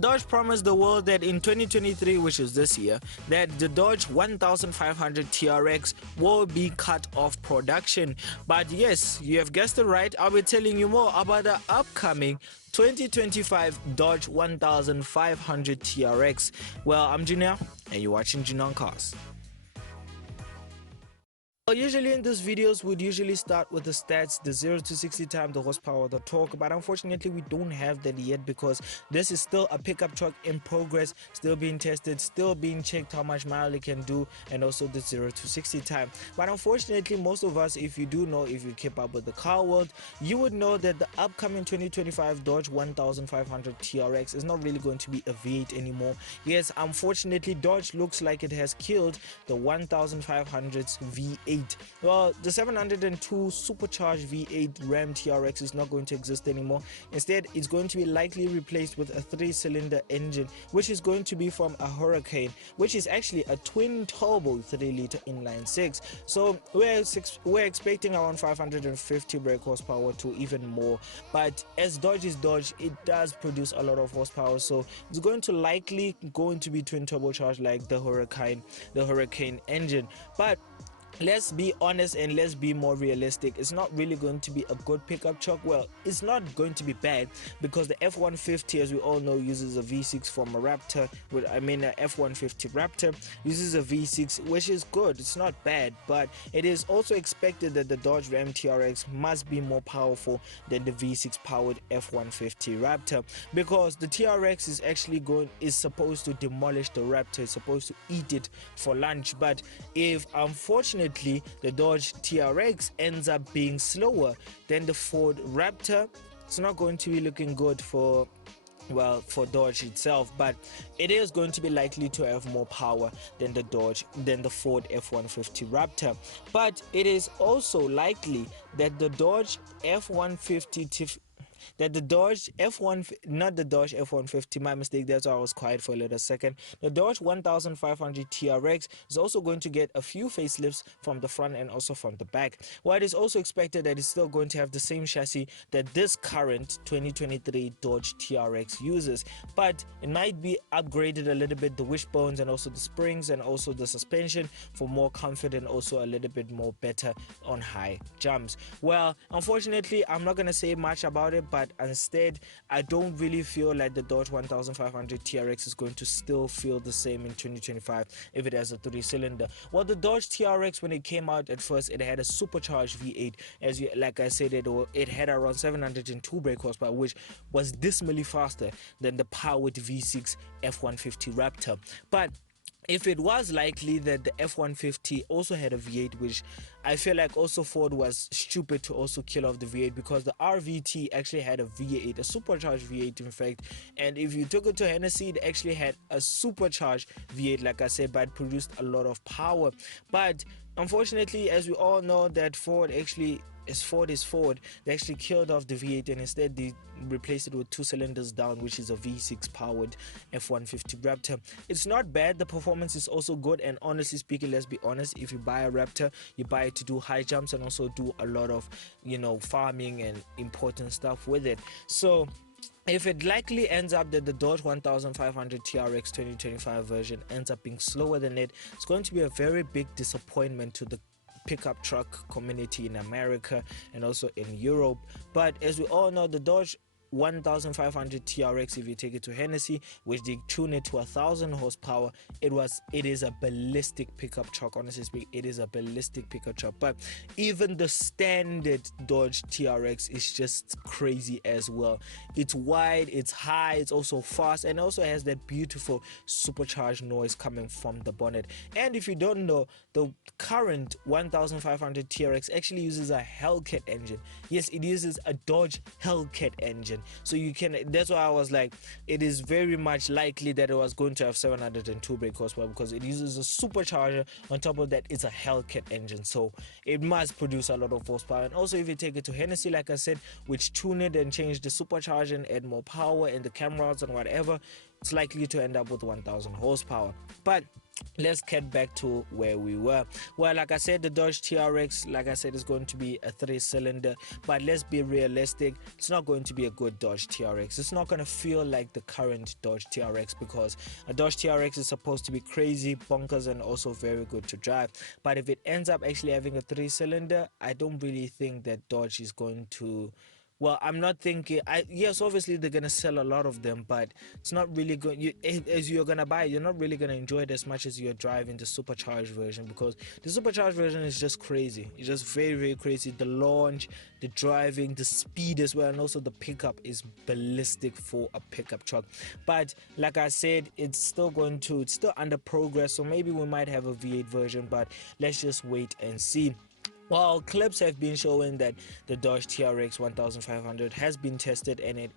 Dodge promised the world that in 2023, which is this year, that the Dodge 1500 TRX will be cut off production. But yes, you have guessed it right. I'll be telling you more about the upcoming 2025 Dodge 1500 TRX. Well, I'm Junior, and you're watching Junior on Cars. Well, usually in these videos, we'd usually start with the stats, the 0 to 60 time, the horsepower, the torque, but unfortunately we don't have that yet because this is still a pickup truck in progress, still being tested, still being checked how much mile it can do, and also the 0 to 60 time. But unfortunately, most of us, if you do know, if you keep up with the car world, you would know that the upcoming 2025 Dodge 1500 TRX is not really going to be a V8 anymore. Yes, unfortunately, Dodge looks like it has killed the 1500's V8. Well, the 702 supercharged V8 Ram TRX is not going to exist anymore. Instead, it's going to be likely replaced with a 3-cylinder engine, which is going to be from a Hurricane, which is actually a twin turbo 3-liter inline 6. So we're expecting around 550 brake horsepower to even more. But as Dodge is Dodge, it does produce a lot of horsepower, so it's going to likely be twin turbocharged like the Hurricane engine. But let's be honest and let's be more realistic. It's not really going to be a good pickup truck. Well, it's not going to be bad because the F-150, as we all know, uses a V6 from a Raptor. A F-150 Raptor uses a V6, which is good. It's not bad, but it is also expected that the Dodge Ram TRX must be more powerful than the V6 powered F-150 Raptor, because the TRX is supposed to demolish the Raptor. It's supposed to eat it for lunch. But if unfortunately the Dodge TRX ends up being slower than the Ford Raptor, it's not going to be looking good for Dodge itself. But it is going to be likely to have more power than the Ford F-150 Raptor. But it is also likely that the Dodge F-150 that the Dodge not the Dodge F-150, my mistake, that's why I was quiet for a little second. The Dodge 1500 TRX is also going to get a few facelifts from the front and also from the back. While it is also expected that it's still going to have the same chassis that this current 2023 Dodge TRX uses, but it might be upgraded a little bit, the wishbones and also the springs and also the suspension for more comfort and also a little bit more better on high jumps. Well, unfortunately, I'm not going to say much about it, but instead I don't really feel like the Dodge 1500 TRX is going to still feel the same in 2025 if it has a 3-cylinder. Well, the Dodge TRX, when it came out at first, it had a supercharged V8. Like I said, it had around 702 brake horsepower, which was dismally faster than the powered V6 F-150 Raptor. But if it was likely that the F-150 also had a V8, which I feel like also Ford was stupid to also kill off the V8, because the RVT actually had a V8, a supercharged V8 in fact, and if you took it to Hennessy, it actually had a supercharged V8, like I said, but it produced a lot of power. But unfortunately, as we all know, that Ford is Ford, they actually killed off the V8 and instead they replaced it with 2 cylinders down, which is a V6 powered F-150 Raptor. It's not bad, the performance is also good, and honestly speaking, let's be honest, if you buy a Raptor, you buy it to do high jumps and also do a lot of farming and important stuff with it. So if it likely ends up that the Dodge 1500 TRX 2025 version ends up being slower than it, it's going to be a very big disappointment to the pickup truck community in America and also in Europe. But as we all know, the Dodge 1500 TRX, if you take it to Hennessy, which they tune it to 1000 horsepower, it is a ballistic pickup truck. Honestly speaking, it is a ballistic pickup truck. But even the standard Dodge TRX is just crazy as well. It's wide, it's high, it's also fast, and also has that beautiful supercharged noise coming from the bonnet. And if you don't know, the current 1500 TRX actually uses a Hellcat engine. Yes, it uses a Dodge Hellcat engine. So that's why I was like, it is very much likely that it was going to have 702 brake horsepower, because it uses a supercharger. On top of that, it's a Hellcat engine, so it must produce a lot of horsepower. And also, if you take it to Hennessy, like I said, which tune it and change the supercharger and add more power and the cameras and whatever, it's likely to end up with 1000 horsepower. But let's get back to where we were. Well, like I said, the Dodge TRX, like I said, is going to be a 3-cylinder, but let's be realistic, it's not going to be a good Dodge TRX. It's not going to feel like the current Dodge TRX, because a Dodge TRX is supposed to be crazy, bonkers, and also very good to drive. But if it ends up actually having a 3-cylinder, I don't really think that Dodge is going to, well, I'm not thinking. Yes, obviously they're gonna sell a lot of them, but it's not really good. As you're gonna buy, you're not really gonna enjoy it as much as you're driving the supercharged version, because the supercharged version is just crazy. It's just very, very crazy. The launch, the driving, the speed as well, and also the pickup is ballistic for a pickup truck. But like I said, it's still under progress. So maybe we might have a V8 version, but let's just wait and see. Well, clips have been showing that the Dodge TRX 1500 has been tested, and it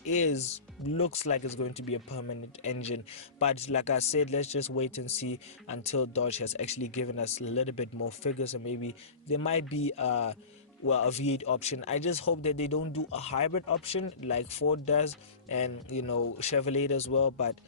looks like it's going to be a permanent engine. But like I said, let's just wait and see until Dodge has actually given us a little bit more figures, and maybe there might be a V8 option. I just hope that they don't do a hybrid option like Ford does, and Chevrolet as well. But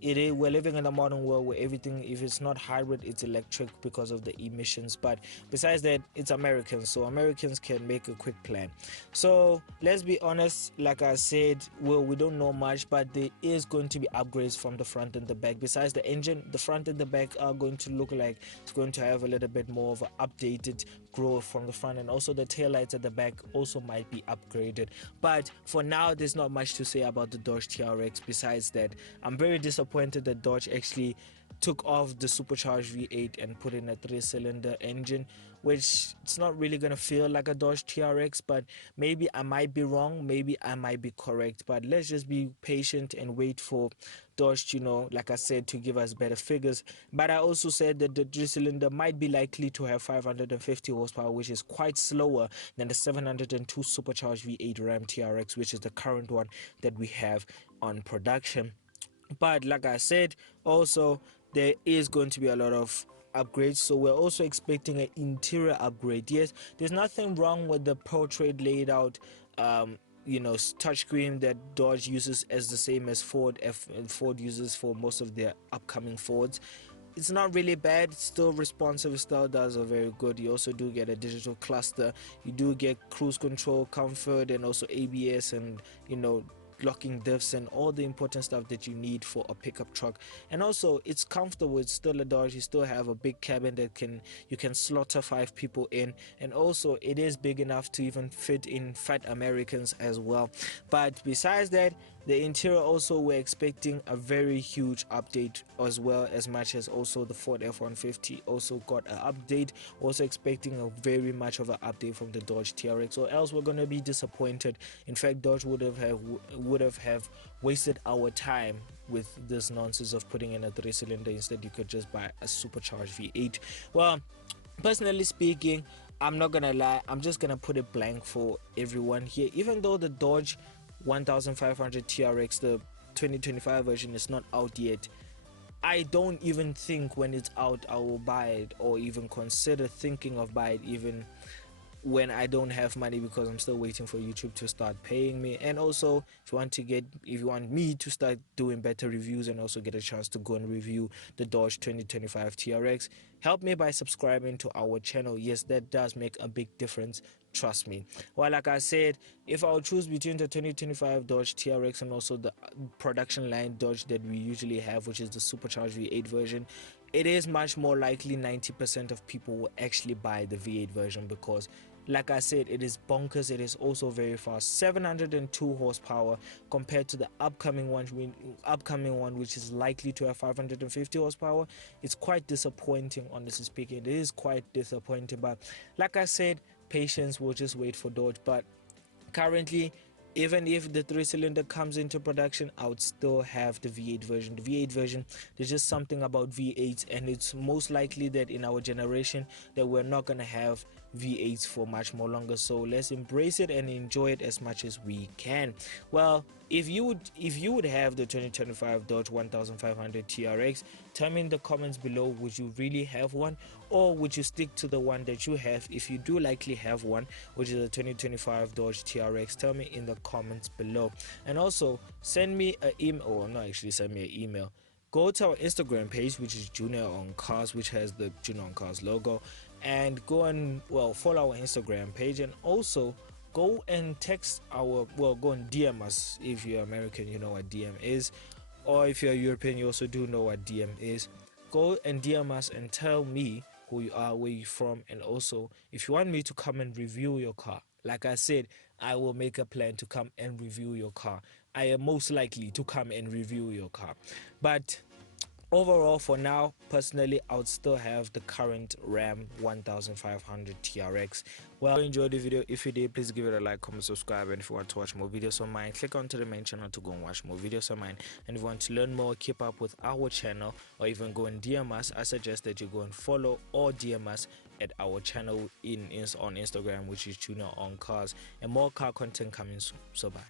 we're living in a modern world where everything, if it's not hybrid, it's electric because of the emissions. But besides that, it's Americans, so Americans can make a quick plan. So let's be honest, like I said, we don't know much, but there is going to be upgrades from the front and the back. Besides the engine, the front and the back are going to look like it's going to have a little bit more of an updated growth from the front, and also the taillights at the back also might be upgraded. But for now, there's not much to say about the Dodge TRX. Besides that, I'm very disappointed that Dodge actually took off the supercharged V8 and put in a 3-cylinder engine, which it's not really going to feel like a Dodge TRX. But maybe I might be wrong, maybe I might be correct, but let's just be patient and wait for Dodge, like I said, to give us better figures. But I also said that the 3-cylinder might be likely to have 550 horsepower, which is quite slower than the 702 supercharged V8 Ram TRX, which is the current one that we have on production. But like I said, also there is going to be a lot of upgrades, so we're also expecting an interior upgrade. Yes, there's nothing wrong with the portrait laid out touchscreen that Dodge uses as the same as Ford uses for most of their upcoming Fords. It's not really bad, it's still responsive, it still does a very good. You also do get a digital cluster, you do get cruise control, comfort, and also ABS, and locking diffs and all the important stuff that you need for a pickup truck. And also it's comfortable, it's still a Dodge, you still have a big cabin that you can slaughter 5 people in, and also it is big enough to even fit in fat Americans as well. But besides that, the interior also, we're expecting a very huge update, as well as much as also the Ford F-150 also got an update. Also expecting a very much of an update from the Dodge TRX, or else we're going to be disappointed. In fact, Dodge would have wasted our time with this nonsense of putting in a 3-cylinder. Instead, you could just buy a supercharged V8. Well, personally speaking, I'm not gonna lie, I'm just gonna put it blank for everyone here. Even though the Dodge 1500 TRX, the 2025 version, is not out yet, I don't even think when it's out I will buy it, or even consider thinking of buy it, even when I don't have money, because I'm still waiting for YouTube to start paying me. And also, if you want me to start doing better reviews and also get a chance to go and review the Dodge 2025 TRX, help me by subscribing to our channel. Yes, that does make a big difference, trust me. Well, like I said, if I'll choose between the 2025 Dodge TRX and also the production line Dodge that we usually have, which is the supercharged V8 version, it is much more likely 90% of people will actually buy the V8 version, because like I said, it is bonkers. It is also very fast, 702 horsepower compared to the upcoming one, which is likely to have 550 horsepower. It's quite disappointing, honestly speaking. It is quite disappointing, but like I said, patience, will just wait for Dodge. But currently, even if the 3-cylinder comes into production, I would still have the V8 version. The V8 version, there's just something about V8s, and it's most likely that in our generation that we're not going to have V8s for much more longer. So let's embrace it and enjoy it as much as we can. Well, if you would have the 2025 Dodge 1500 TRX, tell me in the comments below, would you really have one, or would you stick to the one that you have? If you do likely have one, which is a 2025 Dodge TRX, tell me in the comments below. And also send me an email, or not actually send me an email, go to our Instagram page, which is Junior on Cars, which has the Junior on Cars logo, and go and follow our Instagram page, and also go and text go and DM us. If you're American, you know what DM is, or if you're European, you also do know what DM is. Go and DM us and tell me who you are, where you're from, and also if you want me to come and review your car. Like I said, I will make a plan to come and review your car. I am most likely to come and review your car. But overall, for now, personally, I would still have the current Ram 1500 TRX. Well, if you enjoyed the video. If you did, please give it a like, comment, subscribe, and if you want to watch more videos on mine, click onto the main channel to go and watch more videos on mine. And if you want to learn more, keep up with our channel, or even go and DM us, I suggest that you go and follow or DM us at our channel on Instagram, which is Junior on Cars, and more car content coming soon. So bye.